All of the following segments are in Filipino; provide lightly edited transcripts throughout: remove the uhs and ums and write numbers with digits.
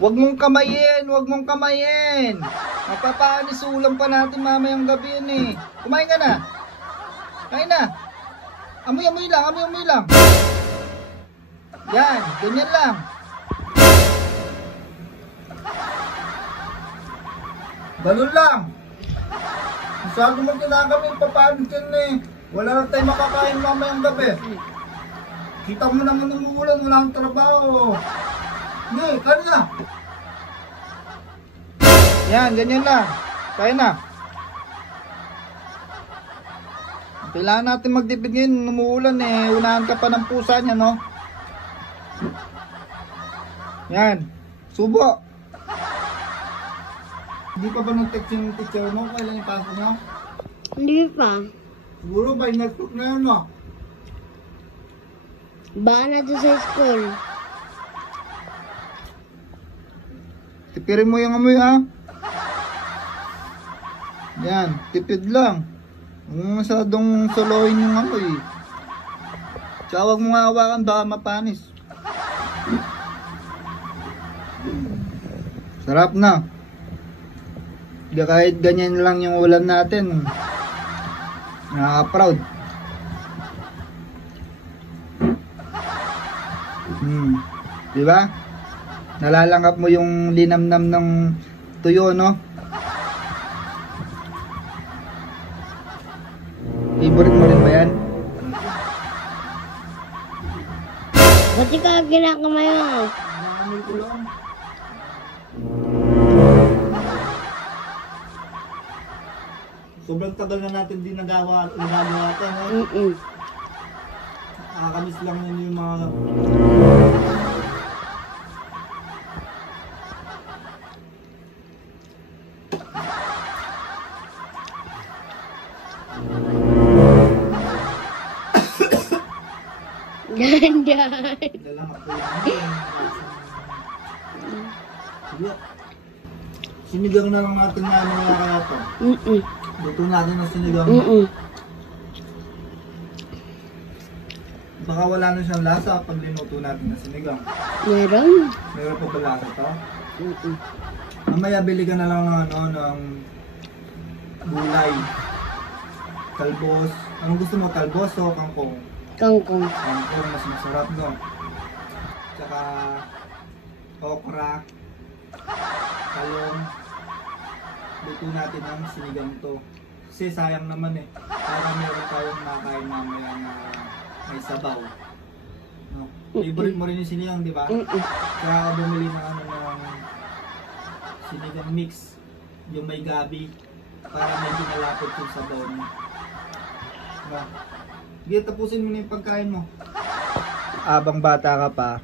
Huwag mong kamayin, huwag mong kamayin. Mapapanis ulam pa natin mamayang gabi yun eh. Kumain ka na. Kain na. Amoy-amoy lang, amoy-amoy lang. Yan, ganyan lang. Ganun lang. Masyado mo kinakami, papanis yun eh. Wala na tayo makakain mamayang gabi. Kita mo naman umuulan, wala kang trabaho. Hindi, kain na. Yan, ganyan lang. Kain na. Kailangan natin magtipid ngayon, umuulan eh. Unahan ka pa ng pusa niya, no? Yan. Subo. Hindi pa ba nag-text yung teacher mo? Kailan yung pasok niya? Hindi pa. Siguro by next week na yun, no? Baka na doon sa school. Tipirin mo yung amoy, ha? Yan, tipid lang. Huwag mo masyadong solohin yung amoy. Tsaka huwag mo nga hawakan, baka mapanis. Sarap na. Kahit ganyan lang yung ulam natin, nakaka-proud. Diba? Nalalangkap mo yung linamnam ng tuyo, no? Favorite mo rin ba yan? Ba't ka ginakamay mo? Nakakamay ko lang. Sobrang tagal na natin din nagawa ito, no? Nakakamiss lang yun yung mga... Ganyan. Dalang ako yan. Sige. Sinigang na lang natin na ano nga kaya ito. Luto natin ng sinigang. Baka wala na siyang lasa pag linuto natin ng sinigang. Meron? Meron pa ba lasa ito? Mamaya bili ka na lang ng, ano, ng gulay. Talbos. Anong gusto mo? Talbos o kangkong? Kangkong. Kangkong, mas masarap, no? Tsaka okra, talong. Luto natin ng sinigang to. Kasi sayang naman eh. Para meron tayong makain mamaya na may sabaw. No? Favorite mo rin yung sinigang, di ba? Kaya ka bumili ng ano ng sinigang mix. Yung may gabi. Para medyo malapot yung sabaw niya. No? Sige, tapusin mo na yung pagkain mo. Abang bata ka pa,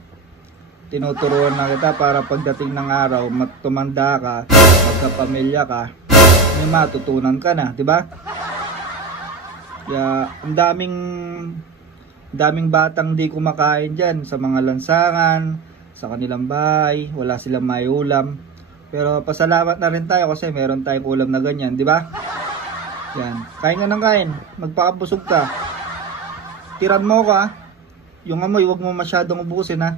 tinuturuan na kita para pagdating ng araw, tumanda ka, magkapamilya ka, may matutunan ka na, di ba? Kaya, ang daming batang di kumakain dyan sa mga lansangan, sa kanilang bahay, wala silang may ulam. Pero pasalamat na rin tayo kasi meron tayong ulam na ganyan, di ba? Yan, kain ka ng kain, magpakabusog ka. Tiran mo ka, yung amoy, huwag mo masyadong ubusin, ha.